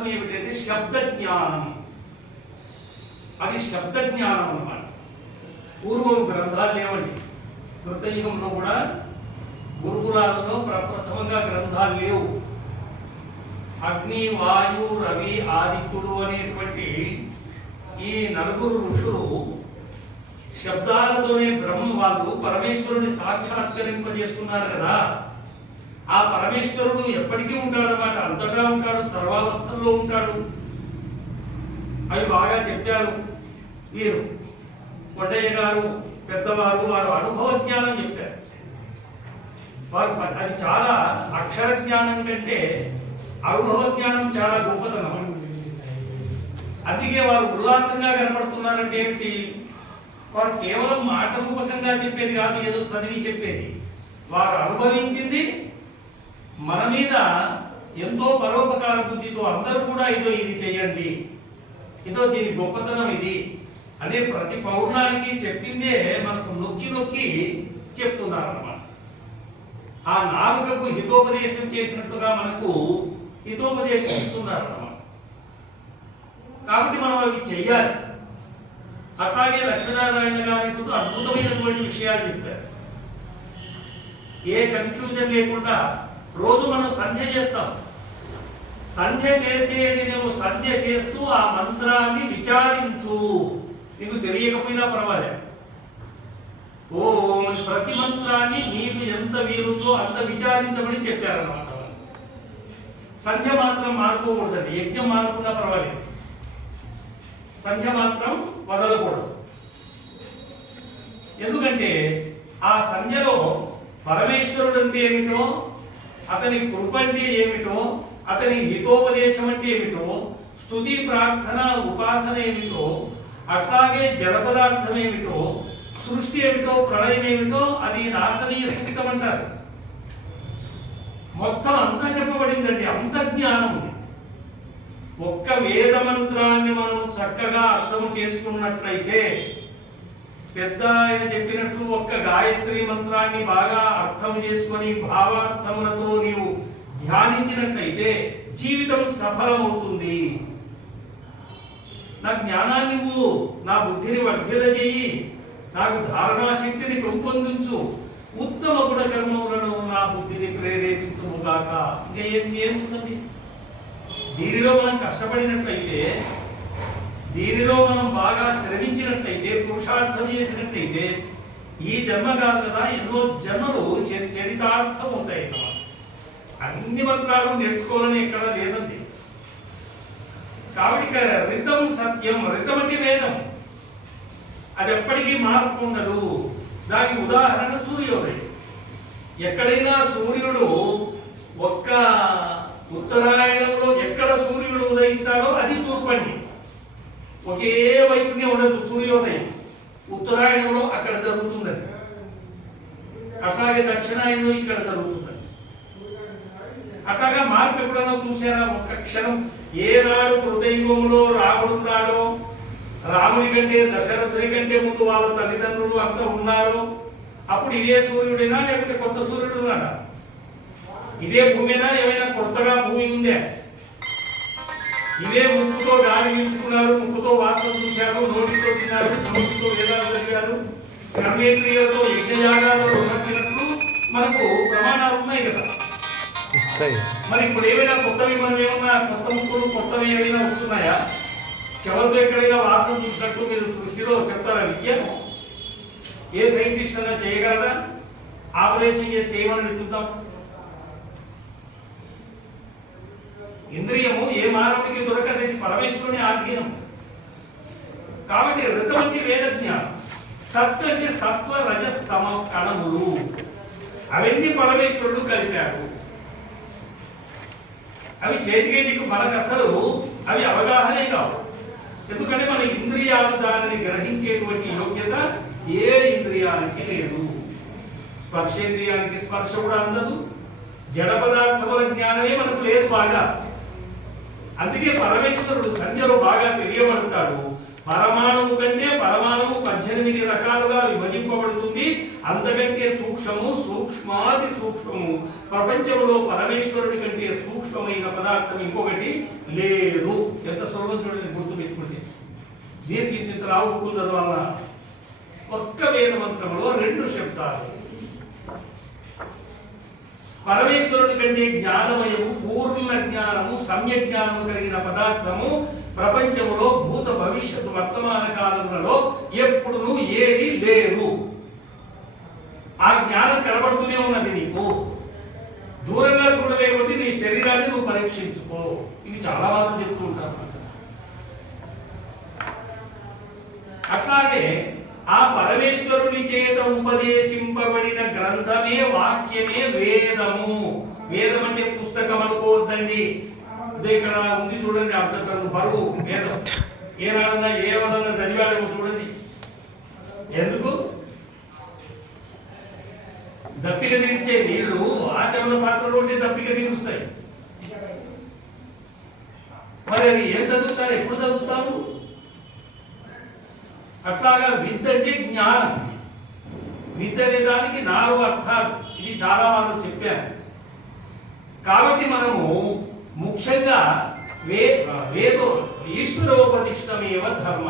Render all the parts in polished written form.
పదార్థం ఏమిటంటే శబ్ద జ్ఞానం. అది శబ్ద జ్ఞానం అన్నమాట. పూర్వం గ్రంథాలు లేవండి. కృతయుగంలో కూడా గురుకులాలలో ప్రప్రథమంగా గ్రంథాలు లేవు. అగ్ని, వాయు, రవి, ఆదిత్యుడు అనేటువంటి ఈ నలుగురు ఋషులు శబ్దాలతోనే వాళ్ళు పరమేశ్వరుని సాక్షాత్కరింపజేస్తున్నారు కదా. ఆ పరమేశ్వరుడు ఎప్పటికీ ఉంటాడన్నమాట, అంతటా ఉంటాడు, సర్వావస్థల్లో ఉంటాడు. అవి బాగా చెప్పారు వీరు కొండయ్య గారు, పెద్దవారు. వారు అనుభవ జ్ఞానం చెప్పారు. వారు అది చాలా అక్షర జ్ఞానం కంటే అనుభవ జ్ఞానం చాలా గొప్పదనం. అందుకే వారు ఉల్లాసంగా కనపడుతున్నారంటే ఏమిటి? వారు కేవలం మాట రూపకంగా చెప్పేది కాదు, ఏదో చదివి చెప్పేది. వారు అనుభవించింది మన మీద ఎంతో పరోపకార బుద్ధితో అందరూ కూడా ఇదో ఇది చేయండి, ఇదో దీని గొప్పతనం ఇది అనే ప్రతి పౌర్ణానికి చెప్పిందే మనకు నొక్కి నొక్కి చెప్తున్నారు అన్నమాట. ఆ నాలుకకు హితోపదేశం చేసినట్టుగా మనకు హితోపదేశం ఇస్తున్నారు అన్నమాట. కాబట్టి మనం అవి చెయ్యాలి. అట్లాగే లక్ష్మీనారాయణ గారి అద్భుతమైనటువంటి విషయాలు చెప్పారు. ఏ కన్ఫ్యూజన్ లేకుండా రోజు మనం సంధ్య చేస్తాం. సంధ్య చేసేది నువ్వు సంధ్య చేస్తూ ఆ మంత్రాన్ని విచారించు. నీకు తెలియకపోయినా పర్వాలేదు. ఓం ప్రతి మంత్రాన్ని నీకు ఎంత వీలుందో అంత విచారించమని చెప్పారన్నమాట. సంధ్య మాత్రం మానుకోకూడదండి. యజ్ఞం మానుకున్నా పర్వాలేదు, సంధ్య మాత్రం వదలకూడదు. ఎందుకంటే ఆ సంధ్యలో పరమేశ్వరుడు అంటే ఏమిటో, అతని కృప అంటే ఏమిటో, అతని హితోపదేశం అంటే ఏమిటో, స్తుతి, ప్రార్థన, ఉపాసన ఏమిటో, అట్లాగే జడ పదార్థం ఏమిటో, సృష్టి ఏమిటో, ప్రళయం ఏమిటో అది నాశనీయ సూక్తం అంటారు. మొత్తం అంతా చెప్పబడిందండి. అంత జ్ఞానం ఉంది. ఒక్క వేద మంత్రాన్ని మనం చక్కగా అర్థం చేసుకున్నట్లయితే, పెద్ద ఆయన చెప్పినట్టు ఒక్క గాయత్రి మంత్రాన్ని బాగా అర్థం చేసుకొని భావార్థములతో నీవు ధ్యానించినట్లయితే జీవితం సఫలమవుతుంది. నా జ్ఞానాన్ని ఇవ్వు, నా బుద్ధిని వర్ధిల్లజేయి, నాకు ధారణా శక్తిని పెంపొందించు, ఉత్తమ గుణ కర్మములను నా బుద్ధిని ప్రేరేపించుగాక. ఇంకా ఏముందండి? దీనిలో మనం కష్టపడినట్లయితే, దీనిలో మనం బాగా శ్రమించినట్లయితే, పురుషార్థం చేసినట్లయితే ఈ జన్మ కాదు కదా, ఎన్నో జన్మలు చరితార్థం అవుతాయి కదా. అన్ని మంత్రాలను నేర్చుకోవాలని ఎక్కడ లేదండి. కాబట్టి ఇక్కడ రితం సత్యం, రితం అంటే వేదం, అది ఎప్పటికీ మార్పు ఉండదు. దానికి ఉదాహరణ సూర్యోదయం. ఎక్కడైనా సూర్యుడు ఒక్క ఉత్తరాయణంలో ఎక్కడ సూర్యుడు ఉదయిస్తాడో అది తూర్పండి. ఒకే వైపునే ఉండదు సూర్యోదయం. ఉత్తరాయణంలో అక్కడ జరుగుతుందండి, అట్లాగే దక్షిణాయనంలో ఇక్కడ జరుగుతుందండి. అట్లాగా మార్పు ఎప్పుడైనా చూసారా? ఒక్క క్షణం ఏనాడు కృతయుగంలో రాముడున్నాడో, రాముడి కంటే దశరథుడి కంటే ముందు వాళ్ళ తల్లిదండ్రులు అంతా ఉన్నారు, అప్పుడు ఇదే సూర్యుడైనా లేకపోతే కొత్త సూర్యుడు ఉన్నాడా? ఇదే భూమినా ఏమైనా కొత్తగా భూమి ఉందే? ఇదే ముక్కుతో గాలి పీల్చుకున్నారు, ముక్కుతో వాసన చూశారు, నోటితో తిన్నారు, నోటితో వేదాలు చదివారు, కర్మేంద్రియాలతో యజ్ఞయాగాలు నిర్వర్తించినట్లు మనకు ప్రమాణాలు ఉన్నాయి కదా. మరి ఇప్పుడు ఏమైనా కొత్తవి మనం ఏమన్నా కొత్త ముక్కులు కొత్తవి ఏమైనా వస్తున్నాయా? చెవులతో ఎక్కడైనా వాసన చూసినట్టు మీరు సృష్టిలో చెప్తారా? విద్య ఏ సైంటిస్ట్ అన్నా చేయగలరా? ఆపరేషన్ చేసి చేయమని చూద్దాం. ఇంద్రియము ఏ మానవుడికి దొరకలేదు, పరమేశ్వరుని ఆధీనం. కాబట్టి ఋతం అంటే వేద జ్ఞానం, సత్ అంటే సత్వ రజస్తమ కణములు, అవన్నీ పరమేశ్వరుడు కలిపాడు. అవి చేతికేదికి మనకు అసలు అవి అవగాహనే కావు. ఎందుకంటే మన ఇంద్రియాలు దానిని గ్రహించేటువంటి యోగ్యత ఏ ఇంద్రియానికి లేదు. స్పర్శేంద్రియానికి స్పర్శ కూడా అందదు, జడ పదార్థముల జ్ఞానమే మనకు లేదు బాగా. అందుకే పరమేశ్వరుడు సంధ్యలో బాగా తెలియబడతాడు. పరమాణువు కంటే పరమాణువు 18 రకాలుగా విభజింపబడుతుంది. అంతకంటే సూక్ష్మము, సూక్ష్మాతి సూక్ష్మము, ప్రపంచంలో పరమేశ్వరుడి కంటే సూక్ష్మమైన పదార్థం ఇంకొకటి లేదు. ఎంత సులభం చూడండి, గుర్తు పెట్టుకుంటే. దీనికి ఇంత రావుకుందరు వల్ల ఒక్క వేద మంత్రంలో 2 శబ్దాలు. పరమేశ్వరుడి కంటే జ్ఞానమయము, పూర్ణ జ్ఞానము, సమ్య జ్ఞానము కలిగిన పదార్థము ప్రపంచంలో భూత భవిష్యత్తు వర్తమాన కాలములలో ఎప్పుడును ఏది లేదు. ఆ జ్ఞానం కనబడుతూనే ఉన్నది నీకు. దూరంగా చూడలేకపోతే నీ శరీరాన్ని నువ్వు పరీక్షించుకో. ఇవి చాలా మంది చెప్తూ ఉంటారు. అట్లాగే ఆ పరమేశ్వరుని చేత ఉపదేశింపబడిన గ్రంథమే, వాక్యమే వేదము. వేదం అంటే పుస్తకం అనుకోవద్దండి. ఇక్కడ ఉంది చూడండి, అర్థం బరువు వేదం. ఏనాడన్నా ఏమన్నా చదివాడేమో చూడండి. ఎందుకు? దప్పిక తీర్చే నీళ్లు ఆచరణ పాత్రలో ఉంటే దప్పిక తీరుస్తాయి. మరి అది ఏం చదువుతారు, ఎప్పుడు చదువుతారు? అట్లాగా విద్య అంటే జ్ఞానం. విద్య అనే దానికి 4 అర్థాలు. ఇది చాలా వారు చెప్పారు. కాబట్టి మనము ముఖ్యంగా వేదో ఈశ్వరోపదిష్టమేవ ధర్మ.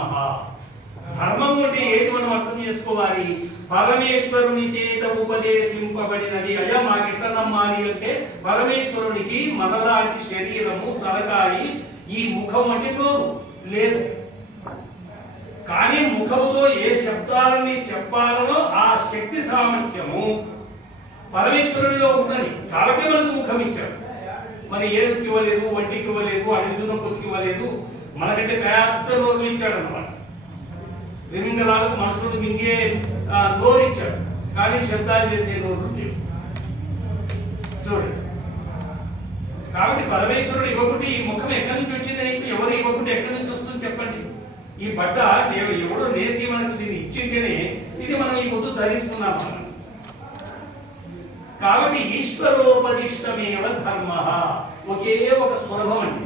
ధర్మం అంటే ఏది మనం అర్థం చేసుకోవాలి? పరమేశ్వరుని చేత ఉపదేశింపబడినది. అయ్యా మాకు ఎట్లా నమ్మాలి అంటే, పరమేశ్వరునికి మనలాంటి శరీరము, తలకాయి, ఈ ముఖం అంటే నోరు లేదు. కానీ ముఖముతో ఏ శబ్దాలని చెప్పాలనో ఆ శక్తి సామర్థ్యము పరమేశ్వరునిలో ఉన్నది. కాబట్టి మనకు ముఖం ఇచ్చాడు. మరి ఏడుకి ఇవ్వలేదు, వడ్డీకి ఇవ్వలేదు, అడుగుతున్న పొత్తికి ఇవ్వలేదు. మనకంటే పెద్ద నోరులు ఇచ్చాడు అన్నమాట. త్రిమింగళాలకు మనుషులు మింగే నోరు ఇచ్చాడు, కానీ శబ్దాలు చేసే నోరు లేవు. చూడండి. కాబట్టి పరమేశ్వరుడు ఇవ్వకుంటే ఈ ముఖం ఎక్కడి నుంచి వచ్చింది నీకు? ఎవరు ఇవ్వకుంటే ఎక్కడి నుంచి వస్తుంది చెప్పండి? ఈ బట్ట ఎవడో నేసి మనకు దీన్ని ఇచ్చింటేనే ఇది మనం ఈ పొద్దు ధరిస్తున్నాం. కాబట్టి ఈశ్వరోపదిష్టమేవ ధర్మ. ఒకే ఒక సులభం అండి.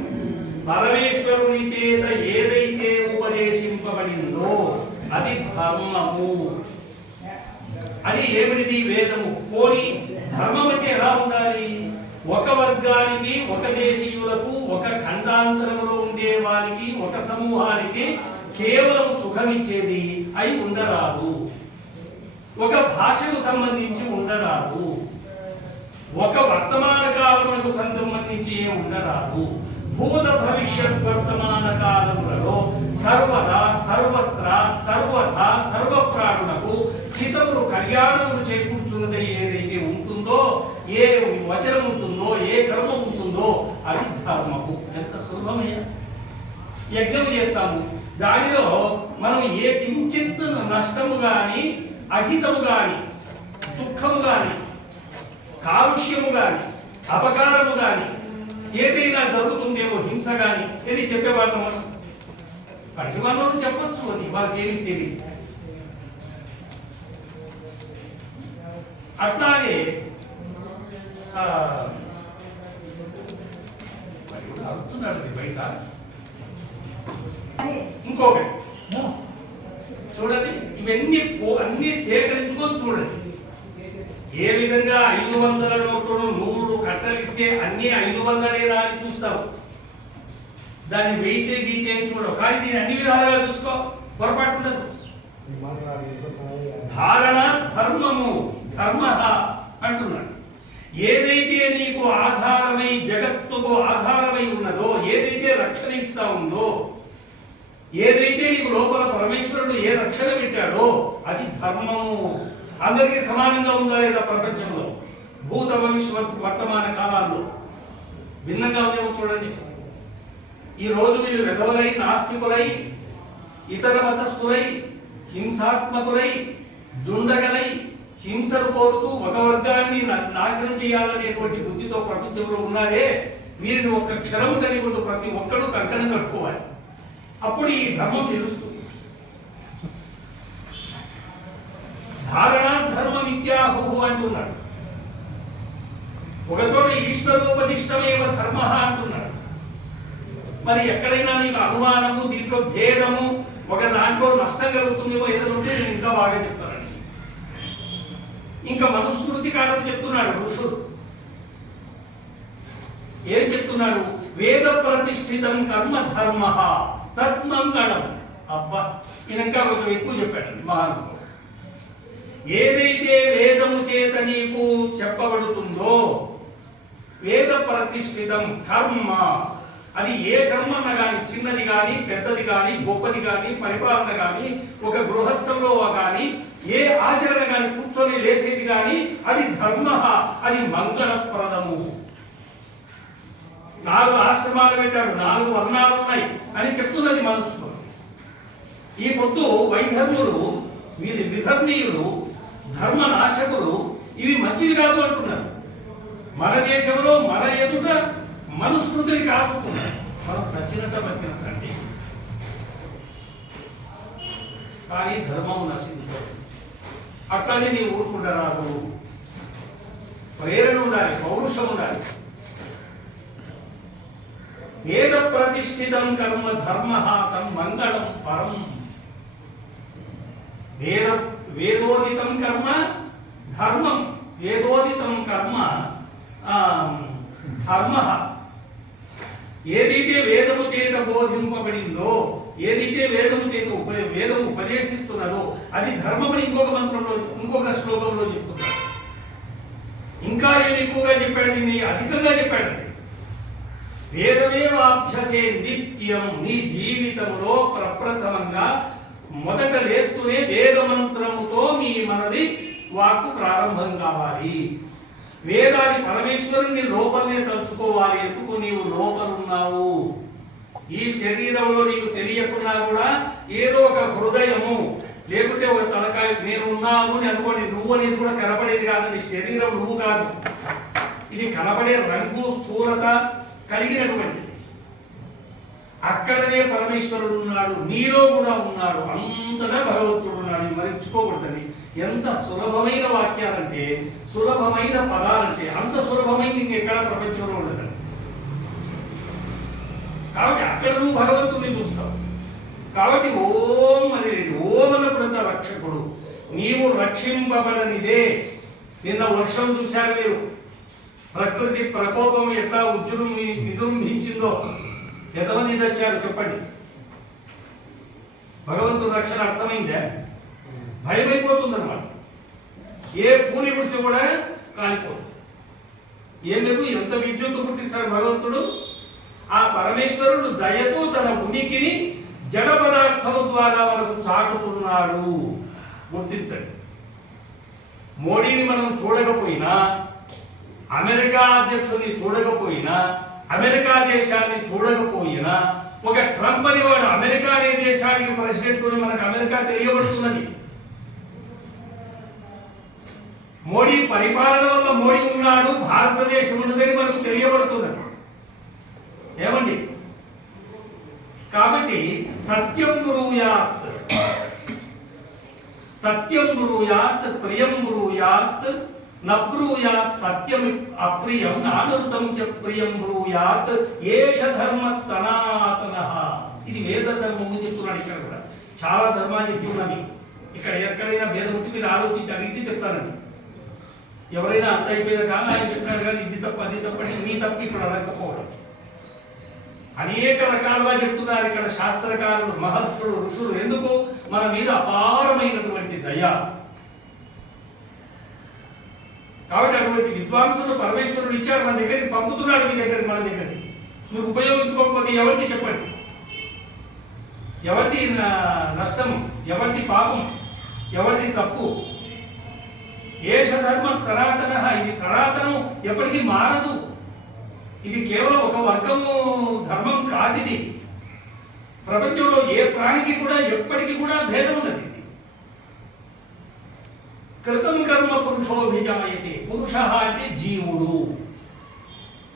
పరమేశ్వరుని చేత ఏదైతే ఉపదేశింపబడిందో అది ధర్మము. అది ఏమిటిది? వేదము. పోని ధర్మం అంటే ఎలా ఉండాలి? ఒక వర్గానికి, ఒక దేశీయులకు, ఒక ఖండాంతరంలో ఉండే వారికి, ఒక సమూహానికి కేవలం సుఖమిచ్చేది అయి ఉండరాదు. ఒక భాషకు సంబంధించి ఉండరాదు. ఒక వర్తమాన కాలములకు సంబంధించి ఉండరాదు. భూత భవిష్యత్ వర్తమాన కాలములలో సర్వదా, సర్వత్రా, సర్వథా, సర్వప్రాణులకు హితములు, కళ్యాణములు చేకూర్చున్నది ఏదైతే ఉంటుందో, ఏ వచనం ఉంటుందో, ఏ కర్మ ఉంటుందో అది ధర్మము. ఎంత సులభమే. యజ్ఞం చేస్తాము, దానిలో మనం ఏ కించిత్ నష్టము గాని, అహితము గాని, దుఃఖము గాని, కాలుష్యము గాని, అపకారము గాని ఏదైనా జరుగుతుందేమో, హింస గాని, ఏది చెప్పేవాళ్ళం మనం. పడికి వాళ్ళు చెప్పొచ్చు అని వాళ్ళకి ఏమీ తెలియదు. అట్లాగే అడుగుతున్నాడు బయట. ఇంకొకటి చూడండి, ఇవన్నీ అన్ని సేకరించుకొని చూడండి. ఏ విధంగా 500 నోట్లను 100 కట్టలిస్తే అన్ని 500 రాని చూస్తావు. దాన్ని వెయిటే గీతే చూడవు. కానీ దీన్ని అన్ని విధాలుగా చూసుకో, పొరపాటు ఉండదు. ధారణ ధర్మము, ధర్మ అంటున్నాడు. ఏదైతే నీకు ఆధారమై, జగత్తుకు ఆధారమై ఉన్నదో, ఏదైతే రక్షణ ఇస్తా ఉందో, ఏదైతే నీకు లోపల పరమేశ్వరుడు ఏ రక్షణ పెట్టాడో అది ధర్మము. అందరికీ సమానంగా ఉందా లేదా? ప్రపంచంలో భూత భవిష్యత్ వర్తమాన కాలాల్లో భిన్నంగా ఉందేమో చూడండి. ఈ రోజు మీరు వెధవలై, నాస్తికులై, ఇతర మతస్థులై, హింసాత్మకులై, దుండగలై, హింసను కోరుతూ ఒక వర్గాన్ని నాశనం చేయాలనేటువంటి బుద్ధితో ప్రపంచంలో ఉన్నారే, వీరిని ఒక్క క్షణము కలిగి ఉంటూ ప్రతి ఒక్కరూ కంకణం కట్టుకోవాలి. అప్పుడు ఈ ధర్మం తెలుస్తుంది. ధారణ ధర్మ విద్యాహు అంటున్నాడు. ఒకచోట ఈశ్వరోపదిష్టమేవ ధర్మ అంటున్నాడు. మరి ఎక్కడైనా నీకు అనుమానము, దీంట్లో భేదము, ఒక దాంట్లో నష్టం కలుగుతుందేమో ఏదైనా ఉంటే నేను ఇంకా బాగా చెప్తానండి. ఇంకా మనుస్మృతికారుడు చెప్తున్నాడు, ఋషుడు ఏం చెప్తున్నాడు? వేద ప్రతిష్ఠితం కర్మ ధర్మ తత్మంగళం. అబ్బా, ఈయన ఇంకా కొంచెం ఎక్కువ చెప్పాడండి మహానుభావుడు. ఏదైతే వేదము చేత నీకు చెప్పబడుతుందో వేద ప్రతిష్ఠితం కర్మ, అది ఏ కర్మ అన్న కానీ, చిన్నది కానీ, పెద్దది కానీ, గొప్పది కానీ, పరిపాలన కానీ, ఒక గృహస్థంలో కానీ, ఏ ఆచరణ కానీ, కూర్చొని లేసేది కానీ, అది ధర్మ, అది మంగళప్రదము. 4 ఆశ్రమాలు పెట్టాడు, 4 వర్ణాలు ఉన్నాయి అని చెప్తున్నది మనస్సు. ఈ పొద్దు వైధర్ములు, విధర్మీయులు, ధర్మనాశకులు ఇవి మంచివి కాదు అంటున్నారు. మన దేశంలో మన ఎదుట మనుస్మృతిని కాల్చుతున్నారు. మనం చచ్చినట్ట బతికినట్టండి. కానీ ధర్మం నశించదు. అట్లానే నీ ఊరుకుంటారాదు. ప్రేరణ ఉండాలి, పౌరుషం ఉండాలి. వేద ప్రతిష్ఠితం కర్మ ధర్మ తం మంగళం పరం. వేదోదితం కర్మ ధర్మం, వేదోదితం కర్మ ధర్మ. ఏదైతే వేదము చేత బోధింపబడిందో, ఏదైతే వేదము ఉపదేశిస్తున్నదో అది ధర్మమని ఇంకొక మంత్రంలో, ఇంకొక శ్లోకంలో చెప్తున్నారు. ఇంకా ఏమి ఎక్కువగా చెప్పాడు, దీన్ని అధికంగా చెప్పాడు. వేదమేవాభ్యసే నిత్యం. నీ జీవితంలో ప్రప్రథమంగా మొదట లేస్తూనే వేద మంత్రముతో మీ మనది వాక్కు ప్రారంభం కావాలి. వేదాన్ని పరమేశ్వరుని లోపలనే తలుచుకోవాలి. ఎందుకు? నీవు లోపలున్నావు. ఈ శరీరంలో నీకు తెలియకున్నా కూడా ఏదో ఒక హృదయము లేకుంటే ఒక తలకాయ నేను ఉన్నాను అని అనుకోండి. నువ్వు అనేది కూడా కనపడేది కాదండి. శరీరం నువ్వు కాదు, ఇది కనపడే రంగు స్థూలత కలిగినటువంటిది. అక్కడనే పరమేశ్వరుడు ఉన్నాడు, నీలో కూడా ఉన్నాడు, అంతటా భగవంతుడు ఉన్నాడు. మర్చిపోకూడదండి. ఎంత సులభమైన వాక్యాలంటే, సులభమైన పదాలంటే అంత సులభమైంది ఇంకెక్కడ ప్రపంచంలో ఉండదండి. కాబట్టి అక్కడ నువ్వు భగవంతుడిని చూస్తావు. కాబట్టి ఓం అని, ఓం అన్నప్పుడంతా రక్షకుడు. నీవు రక్షింపబడనిదే. నిన్న వర్షం చూశారు మీరు, ప్రకృతి ప్రకోపం ఎట్లా విజృంభించిందో. ఎంతమంది తెచ్చారు చెప్పండి? భగవంతుడి రక్షణ అర్థమైందా? భయమైపోతుంది అనమాట. ఏ పూరి గుడిసె కూడా కాలిపోదు. ఎందుకు? ఎంత విద్యుత్తు పుట్టిస్తాడు భగవంతుడు. ఆ పరమేశ్వరుడు దయతో తన ఉనికిని జడ పదార్థము ద్వారా మనకు చాటుతున్నాడు. గుర్తించండి. మోడీని మనం చూడకపోయినా, అమెరికా అధ్యక్షుడిని చూడకపోయినా, అమెరికా దేశాన్ని చూడకపోయినా, ఒక ట్రంప్ అని వాడు అమెరికా అనే దేశానికి ప్రెసిడెంట్, మనకు అమెరికా తెలియబడుతున్నది. మోడీ పరిపాలన వల్ల మోడీ ఉన్నాడు, భారతదేశం ఉన్నదని మనకు తెలియబడుతున్నది. ఏమండి? కాబట్టి సత్యం బ్రూయాత్, సత్యం బ్రూయాత్, ప్రియం బ్రూయాత్, నబ్రూయాత్ సత్యం అప్రియం, నానృతం చ ప్రియం బ్రూయాత్, ఏష ధర్మ సనాతనః. ఇది వేద ధర్మము చెప్తున్నాడు. ఇక్కడ కూడా చాలా ధర్మాలు చెప్తున్నా మీకు. ఇక్కడ ఎక్కడైనా భేదం ఉంటే మీరు ఆలోచించి అడిగితే చెప్తానండి. ఎవరైనా అంత అయిపోయిన కానీ ఆయన చెప్పినాడు కానీ ఇది తప్పు అది తప్పండి, మీ తప్పు ఇప్పుడు అడగకపోవడం. అనేక రకాలుగా చెప్తున్నారు ఇక్కడ శాస్త్రకారులు, మహర్షులు, ఋషులు. ఎందుకు? మన మీద అపారమైనటువంటి దయ. కాబట్టి అటువంటి విద్వాంసులు పరమేశ్వరుడు ఇచ్చాడు, మన దగ్గరికి పంపుతున్నాడు, మీ దగ్గరికి, మన దగ్గరికి. మీరు ఉపయోగించుకోకపోతే ఎవరికి చెప్పండి? ఎవరిది నష్టం, ఎవరిది పాపం, ఎవరిది తప్పు? ఏష ధర్మ సనాతన. ఇది సనాతనం, ఎప్పటికీ మారదు. ఇది కేవలం ఒక వర్గము ధర్మం కాదు. ఇది ప్రపంచంలో ఏ ప్రాణికి కూడా ఎప్పటికీ కూడా భేదం ఉన్నది. కృతం కర్మ పురుషోభిజాయతే. పురుష అంటే జీవుడు,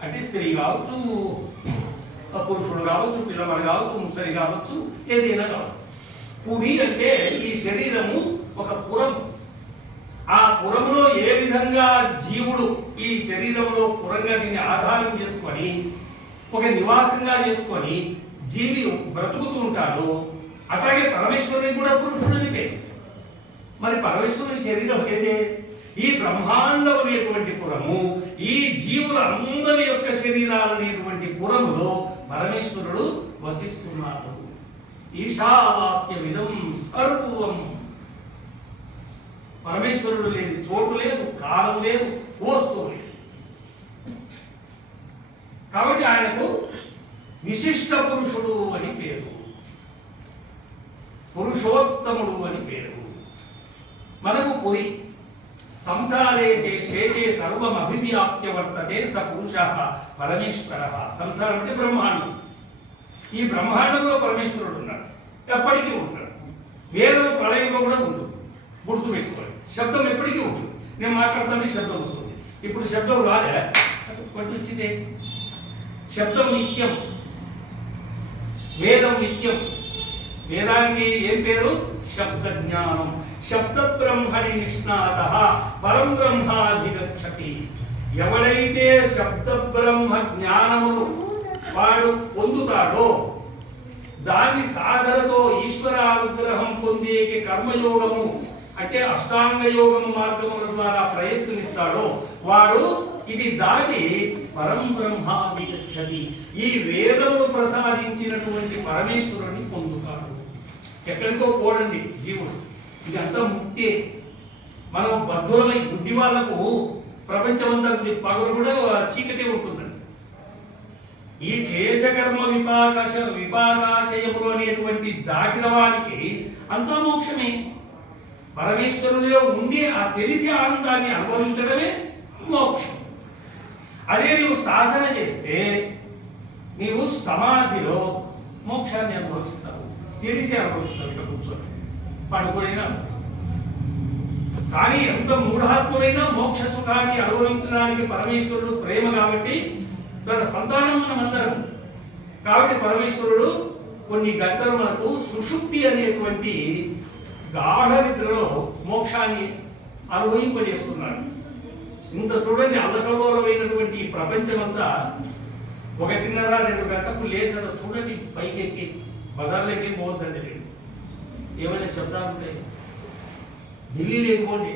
అంటే స్త్రీ కావచ్చు, పురుషుడు కావచ్చు, పిల్లవాడు కావచ్చు, ముసలి కావచ్చు, ఏదైనా కావచ్చు. పురి అంటే ఈ శరీరము ఒక పురం. ఆ పురంలో ఏ విధంగా జీవుడు ఈ శరీరంలో పురంగా దీన్ని ఆధారం చేసుకొని ఒక నివాసంగా చేసుకొని జీవి బ్రతుకుతూ ఉంటాడో, అట్లాగే పరమేశ్వరుని కూడా పురుషుడిని పేరు. మరి పరమేశ్వరుని శరీరం ఏదే? ఈ బ్రహ్మాండం అనేటువంటి పురము, ఈ జీవుల అందరి యొక్క శరీరాలు అనేటువంటి పురములో పరమేశ్వరుడు వసిస్తున్నాడు. ఈశావాస్య విధం సర్వం. పరమేశ్వరుడు లేని చోటు లేదు, కాలం లేదు, వస్తువు లేదు. కాబట్టి ఆయనకు విశిష్ట పురుషుడు అని పేరు, పురుషోత్తముడు అని పేరు. మనకు పోయి సంసారే క్షేతే సర్వం అభివ్యాప్య వర్తతే స పురుష పరమేశ్వర. సంసారం అంటే బ్రహ్మాండం. ఈ బ్రహ్మాండంలో పరమేశ్వరుడు ఉన్నాడు, ఎప్పటికీ ఉంటాడు. వేదం ప్రళయంలో కూడా ఉంటుంది, గుర్తుపెట్టుకోండి. శబ్దం ఎప్పటికీ ఉంటుంది. నేను మాట్లాడతానే శబ్దం వస్తుంది. ఇప్పుడు శబ్దం రాలే, పట్టు వచ్చిందే. శబ్దం నిత్యం, వేదం నిత్యం. వేదానికి ఏం పేరు? శబ్ద జ్ఞానం. శబ్ద బ్రహ్మణి నిష్ణాత పరం బ్రహ్మాధిగచ్చతి. ఎవడైతే శబ్ద బ్రహ్మ జ్ఞానమును వాడు పొందుతాడో, దాన్ని సాధనతో ఈశ్వర అనుగ్రహం పొందేకి కర్మయోగము అంటే అష్టాంగ యోగము మార్గముల ద్వారా ప్రయత్నిస్తాడో వాడు ఇది దాటి పరం బ్రహ్మాధిగచ్చతి. ఈ వేదమును ప్రసాదించినటువంటి పరమేశ్వరుని పొందుతాడు. ఎక్కడికో పోడండి జీవుడు. ఇదంతా ముక్తే. మనం బద్ధులమై గుడ్డి వాళ్లకు ప్రపంచమంతా పగలు కూడా చీకటే ఉంటుందండి. ఈ క్లేశకర్మ విపాకాశయములు అనేటువంటి దాటిన వానికి అంతా మోక్షమే. పరమేశ్వరునిలో ఉండి ఆ తెలిసి ఆనందాన్ని అనుభవించడమే మోక్షం. అదే నీవు సాధన చేస్తే నీవు సమాధిలో మోక్షాన్ని అనుభవిస్తావు, తెలిసి అనుభవిస్తావు. ఇక్కడ కూర్చొని పడుకోనైనా అనుభవిస్తావు. కానీ ఎంత మూఢాత్ముడైనా మోక్ష సుఖాన్ని అనుభవించడానికి పరమేశ్వరుడు ప్రేమ కాబట్టి తన సంతానం మనమందరం. కాబట్టి పరమేశ్వరుడు కొన్ని గంటలు మనకు సుషుప్తి అనేటువంటి గాఢ నిద్రలో మోక్షాన్ని అనుభవింపజేస్తున్నాడు. ఇంత చూడండి, అల్లకల్లోలమైనటువంటి ఈ ప్రపంచమంతా 1:30-2 గంటలకు లేచడం చూడండి. పైకెక్కి బజార్లోకి పోవద్దండి. లేదు ఏమైనా శబ్దాలు ఉంటాయి. ఢిల్లీ లేకపోండి,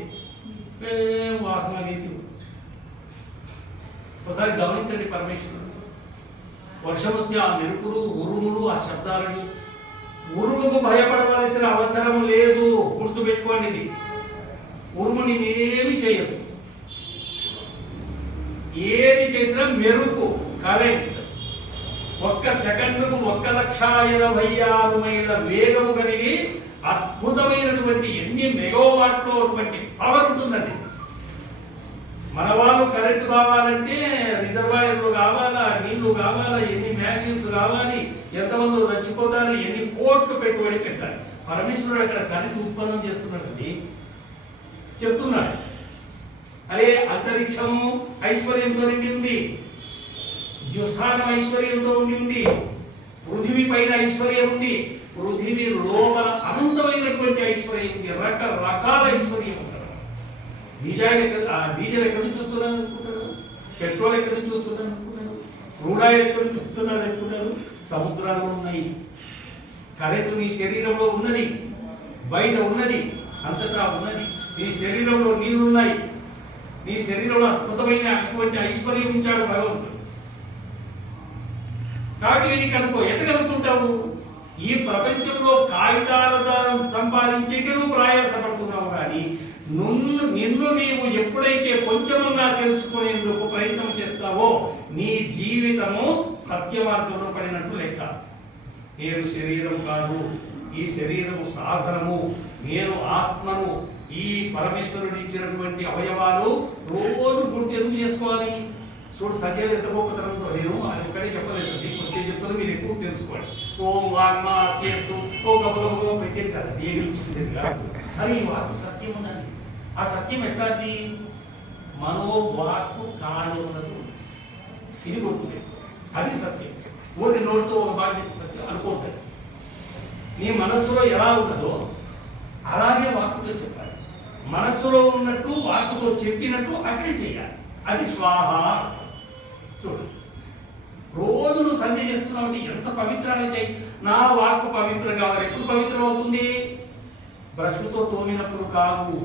వాహన నీతి. ఒకసారి గమనించండి, పరమేశ్వరుడు వర్షం వస్తే ఆ మెరుపులు, ఉరుములు, ఆ శబ్దాలని, ఉరుముకు భయపడవలసిన అవసరం లేదు. గుర్తుపెట్టుకోండి, ఇది ఉరుముని ఏమి చేయదు. ఏది చేసినా మెరుపు, కరెంట్ 1 సెకండ్కు 1,80,000 మైళ్ళ వేగము కలిగి అద్భుతమైనటువంటి ఎన్ని మెగావాట్లో పవర్ ఉంటుందండి. మన వాళ్ళు కరెంటు కావాలంటే రిజర్వాయర్లు కావాలా, నీళ్లు కావాలా, ఎన్ని మ్యాషిన్స్ కావాలి, ఎంతమంది చచ్చిపోతారు, ఎన్ని కోట్లు పెట్టుబడి పెట్టాలి. పరమేశ్వరుడు అక్కడ కరెంటు ఉత్పన్నం చేస్తున్నాడండి, చెప్తున్నాడు. అదే అంతరిక్షము ఐశ్వర్యంతో నిండి ఉంది, ద్యుస్థానం ఐశ్వర్యంతో ఉండి ఉంది, పృథివీ పైన ఐశ్వర్యం ఉంది, పృథివీ లోపల అనంతమైనటువంటి ఐశ్వర్యం ఉంది, రకరకాల ఐశ్వర్యం ఉంటుంది. డీజిల్ ఎక్కడి నుంచి వస్తున్నారు అనుకుంటారు, పెట్రోల్ ఎక్కడి నుంచి వస్తున్నారు అనుకుంటారు, క్రూడ్ ఆయిల్ ఎక్కడి నుంచి వస్తున్నారు అనుకుంటారు. సముద్రాలు ఉన్నాయి, కరెంటు నీ శరీరంలో ఉన్నది, బయట ఉన్నది, అంతటా ఉన్నది. నీ శరీరంలో నీళ్లు ఉన్నాయి, నీ శరీరంలో అద్భుతమైన అటువంటి ఐశ్వర్యం ఉంచాడు భగవంతుడు. కాబట్టి వీడికి అనుకో, ఎట్లా కనుక్కుంటావు? ఈ ప్రపంచంలో కాగితాల ద్వారా సంపాదించేకి నువ్వు ప్రయాసపడుతున్నావు. కానీ నిన్ను నీవు ఎప్పుడైతే కొంచెముగా తెలుసుకునేందుకు ప్రయత్నం చేస్తావో నీ జీవితము సత్య మార్గంలో పడినట్టు లెక్క. నేను శరీరం కాదు, ఈ శరీరము సాధనము, నేను ఆత్మను. ఈ పరమేశ్వరుడు ఇచ్చినటువంటి అవయవాలు రోజు గుర్తు ఎందుకు చేసుకోవాలి? చూడు, సత్యాలు ఎంత గొప్పతనంతో నేను అది ఒక్కడే చెప్పలేదు, కొంచెం చెప్తాను, మీరు ఎక్కువ తెలుసుకోండి. ఓం వాగ్మ చేస్తూ ఓ గొప్ప పెట్టేది కాదు, దేని కాదు. అది వాకు సత్యం ఉన్నది. ఆ సత్యం ఎట్లాంటి? మనోవాక్కు కాయములకు ఇది గుర్తులేదు, అది సత్యం. ఊరి నోటితో ఒక మాట సత్యం అనుకోవద్దు. నీ మనస్సులో ఎలా ఉన్నదో అలాగే వాక్కుతో చెప్పాలి. మనస్సులో ఉన్నట్టు వాక్కుతో చెప్పినట్టు అట్లే చేయాలి. అది స్వాహ. చూడు, రోజు నువ్వు సంధ్య చేస్తున్నావు అంటే ఎంత పవిత్రాలైతే. నా వాక్కు పవిత్రం కావాలి. ఎప్పుడు పవిత్రం అవుతుంది? బ్రష్తో తోమినప్పుడు కాదు,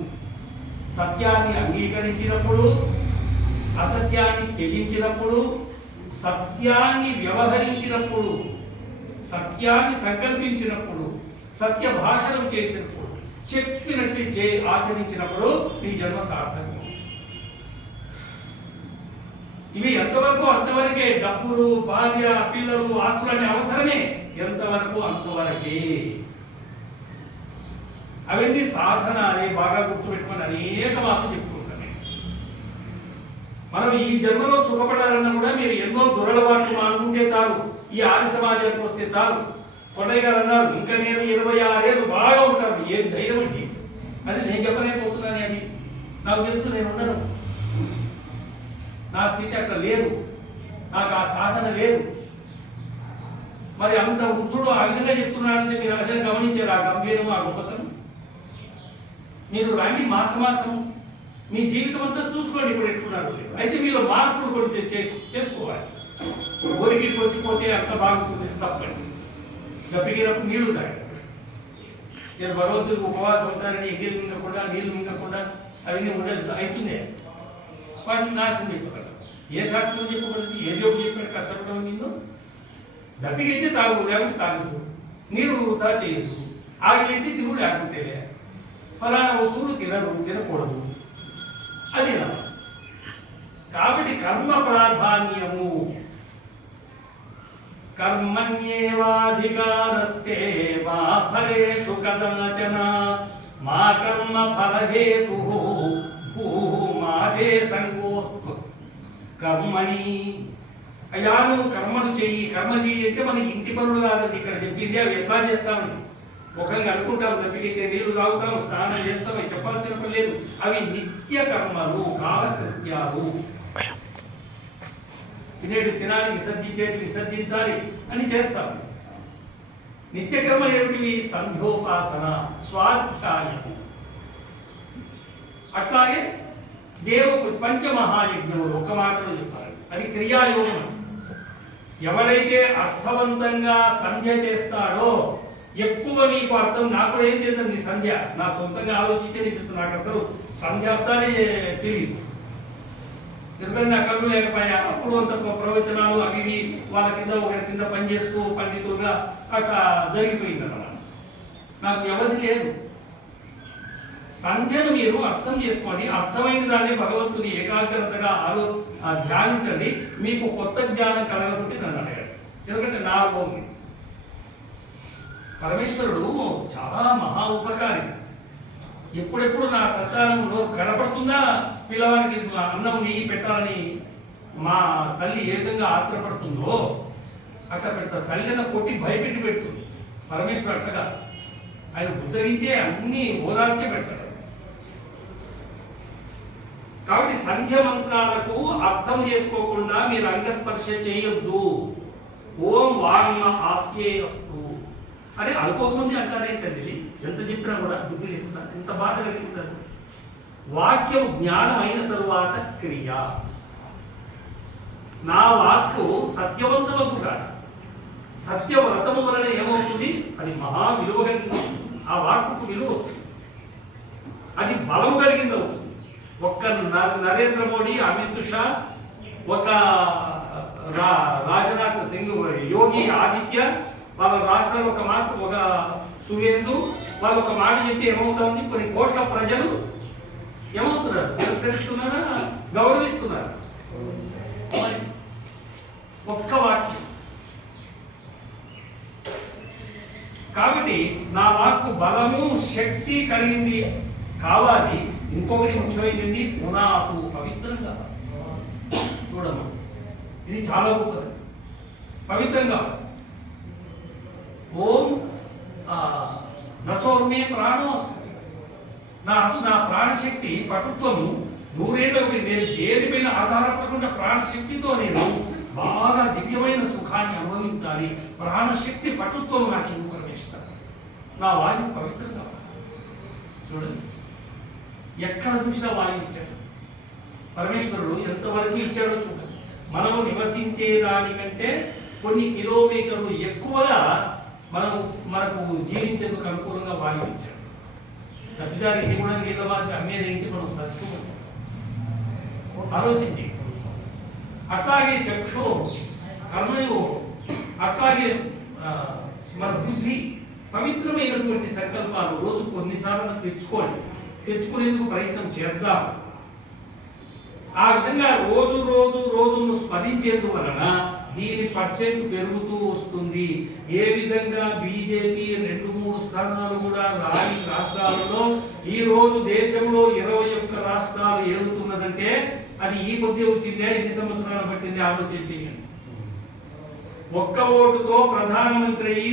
సత్యాన్ని అంగీకరించినప్పుడు, అసత్యాన్ని త్యజించినప్పుడు, సత్యాన్ని వ్యవహరించినప్పుడు, సత్యాన్ని సంకల్పించినప్పుడు, సత్య భాషణం చేసినప్పుడు, చెప్పినట్టు ఆచరించినప్పుడు నీ జన్మ సార్థకం. ఇవి ఎంతవరకు అంతవరకే. డబ్బులు, భార్య, పిల్లలు, ఆస్తులనే అవసరమే. ఎంతవరకు అంతవరకే. అవన్నీ సాధన అనే బాగా గుర్తుపెట్టుకొని అనేక మాటలు చెప్పుకుంటాను. మనం ఈ జన్మలో సుఖపడాలన్నా కూడా మీరు ఎన్నో దురలవాట్లు మానుకుంటే చాలు. ఈ ఆది సమాజానికి వస్తే చాలు. కొండయ్య గారు అన్నారు, ఇంకా నేను 26 ఏళ్ళు బాగా ఉంటాను. ఏం ధైర్యం అండి అది. నేను చెప్పలేకపోతున్నాను. అది నాకు తెలుసు. నేను ఉండను. నా స్థితి అట్లా లేదు. నాకు ఆ సాధన లేదు. మరి అంత వృద్ధుడు ఆ విధంగా చెప్తున్నారంటే మీరు అదే గమనించారు. ఆ గంభీరం, ఆ గొప్పతనం. మీరు రండి మాసం మీ జీవితం అంతా చూసుకోండి ఇప్పుడు ఎట్లున్నారు. అయితే మీరు మార్పులు కూడా చేసుకోవాలి. ఊరికి కొచ్చిపోతే అంత బాగుంటుంది తప్పండి. గప్పిగినప్పుడు నీళ్లు తాగండి. నేను భగవంతుడికి ఉపవాసం ఉంటానని ఎగిరి మింగకుండా, నీళ్లు మింగకుండా అవన్నీ ఉండదు అవుతుంది. వాటిని నాశనం అయిపోతాడు. ఏ శాస్త్రం చెప్పకూడదు, ఏ జోడు చెప్పాడు కష్టపడడం నిన్ను. దప్పికైతే తాగు, లేకపోతే తాగదు. నీరు వృధా చేయదు. ఆగిలైతే తిరుగు, లేకుంటే ఫలానా వస్తువులు తినకూడదు. అది కాబట్టి కర్మ ప్రాధాన్యము. కర్మణ్యేవాధికారస్తే మా ఫలేషు కదాచన మా కర్మ ఫలహేతు మాదే సంగోస్తు. కర్మని అయ్యా నువ్వు కర్మను చెయ్యి. కర్మ చెయ్యి అంటే మనకి ఇంటి పనులు కాదండి ఇక్కడ చెప్పింది. అవి ఎట్లా చేస్తామని ముఖంగా అనుకుంటాం. తప్పికైతే నీళ్లు తాగుతాం, స్నానం చేస్తాం. అవి చెప్పాల్సిన పని లేదు. అవి నిత్య కర్మలు, కాలకృత్యాలు. తినేటి తినాలి, విసర్జించేటి విసర్జించాలి అని చేస్తాం. నిత్యకర్మ ఏమిటివి? సంధ్యోపాసన, స్వాధ్యాయము. అట్లాగే పంచమహాయజ్ఞములు ఒక్క మాటలో చెప్పాలి. అది క్రియాయోగం. ఎవరైతే అర్థవంతంగా సంధ్య చేస్తాడో ఎక్కువ నీకు అర్థం. నాకు ఏం చేద్దాం నీ సంధ్య, నా సొంతంగా ఆలోచించే నాకు అసలు సంధ్య అర్థాలే తెలియదు. ఎందుకంటే నా కళ్ళు లేకపోయా. అప్పుడు అంత ప్రవచనాలు అవి వాళ్ళ కింద ఒకరి కింద పని చేసుకో పండితులుగా అట్లా జరిగిపోయింది అన్నమాట. నాకు వ్యవధి లేదు. సంధ్యను మీరు అర్థం చేసుకొని అర్థమైన దాన్ని భగవంతుని ఏకాగ్రతగా ధ్యానించండి. మీకు కొత్త జ్ఞానం కలగకుంటే నన్ను అడగండి. ఎందుకంటే నా భూమి పరమేశ్వరుడు చాలా మహా ఉపకారి. ఎప్పుడెప్పుడు నా సంతానంలో కనపడుతుందా పిల్లవానికి అన్నం నెయ్యి పెట్టాలని మా తల్లి ఏ విధంగా ఆత్రపడుతుందో అట్లా పెడతారు. తల్లిని కొట్టి భయపెట్టి పెడుతుంది పరమేశ్వరుడు. అట్లగా ఆయన ఉచ్చరించే అన్ని ఓదార్చే పెడతాడు. కాబట్టి సంధ్య మంత్రాలకు అర్థం చేసుకోకుండా మీరు అంగస్పర్శ చేయొద్దు. ఓం వాంగ ఆస్యే అస్తు అని అనుకోకముందే అంటారేంటండి. ఎంత చెప్పినా కూడా బుద్ధి లేకుండా ఎంత బాధ కలిగిస్తారు. వాక్యం జ్ఞానం అయిన తరువాత క్రియ. నా వాక్కు సత్యవంతము కాదు. సత్యవ్రతము వలన ఏమవుతుంది? అది మహా విలువ కలిగింది. ఆ వాక్కుకు విలువ వస్తుంది. అది బలము కలిగింది అవుతుంది. ఒక్క నరేంద్ర మోడీ, అమిత్ షా, ఒక రాజ్నాథ్ సింగ్, యోగి ఆదిత్య వాళ్ళ రాష్ట్రాలు ఒక మాట, ఒక సువేందు వాళ్ళు ఒక మాట చెప్తే ఏమవుతుంది? కొన్ని కోట్ల ప్రజలు ఏమవుతున్నారు? తిరస్కరిస్తున్నారా, గౌరవిస్తున్నారా? ఒక్క వాక్యం. కాబట్టి నా వాక్కు బలము శక్తి కలిగింది కావాలి. ఇంకొకటి ముఖ్యమైనది పునాకు పవిత్రంగా చూడము. ఇది చాలా గొప్పది. పవిత్రంగా ఓం నసోర్మే ప్రాణం వస్తుంది. నా ప్రాణశక్తి పటుత్వము 100 ఏళ్ళు. నేను దేనిపైన ఆధారపడకుండా ప్రాణశక్తితో నేను బాగా దివ్యమైన సుఖాన్ని అనుభవించాలి. ప్రాణశక్తి పటుత్వం నాకు ప్రవేశిస్తాను. నా వాయువు పవిత్రంగా చూడండి. ఎక్కడ చూసినా వాయువు ఇచ్చాడు పరమేశ్వరుడు. ఎంతవరకు ఇచ్చాడో చూడండి. మనము నివసించే దానికంటే కొన్ని కిలోమీటర్లు ఎక్కువగా మనకు జీవించేందుకు అనుకూలంగా వారి ఇచ్చాడు. తప్పిదారి ఇది కూడా నీళ్ళ వారికి అమ్మేది ఏంటి, మనం సస్యం ఆలోచించి. అట్లాగే చక్షు కర్మయు, అట్లాగే మన బుద్ధి, పవిత్రమైనటువంటి సంకల్పాలు రోజు కొన్నిసార్లు తెచ్చుకోండి, తెచ్చుకునేందుకు ప్రయత్నం చేద్దాం. ఆ విధంగా రోజును స్మరించేందు వలన దీని పర్సెంట్ పెరుగుతూ వస్తుంది. ఏ విధంగా బీజేపీ 2-3 స్థానాలు కూడా రాని రాష్ట్రాలలో ఈ రోజు దేశంలో 21 రాష్ట్రాలు ఏలుతున్నదంటే అది ఈ కొద్ది వచ్చిందే, ఎన్ని సంవత్సరాలు పట్టింది ఆలోచన చేయండి. ఒక్క ఓటుతో ప్రధానమంత్రి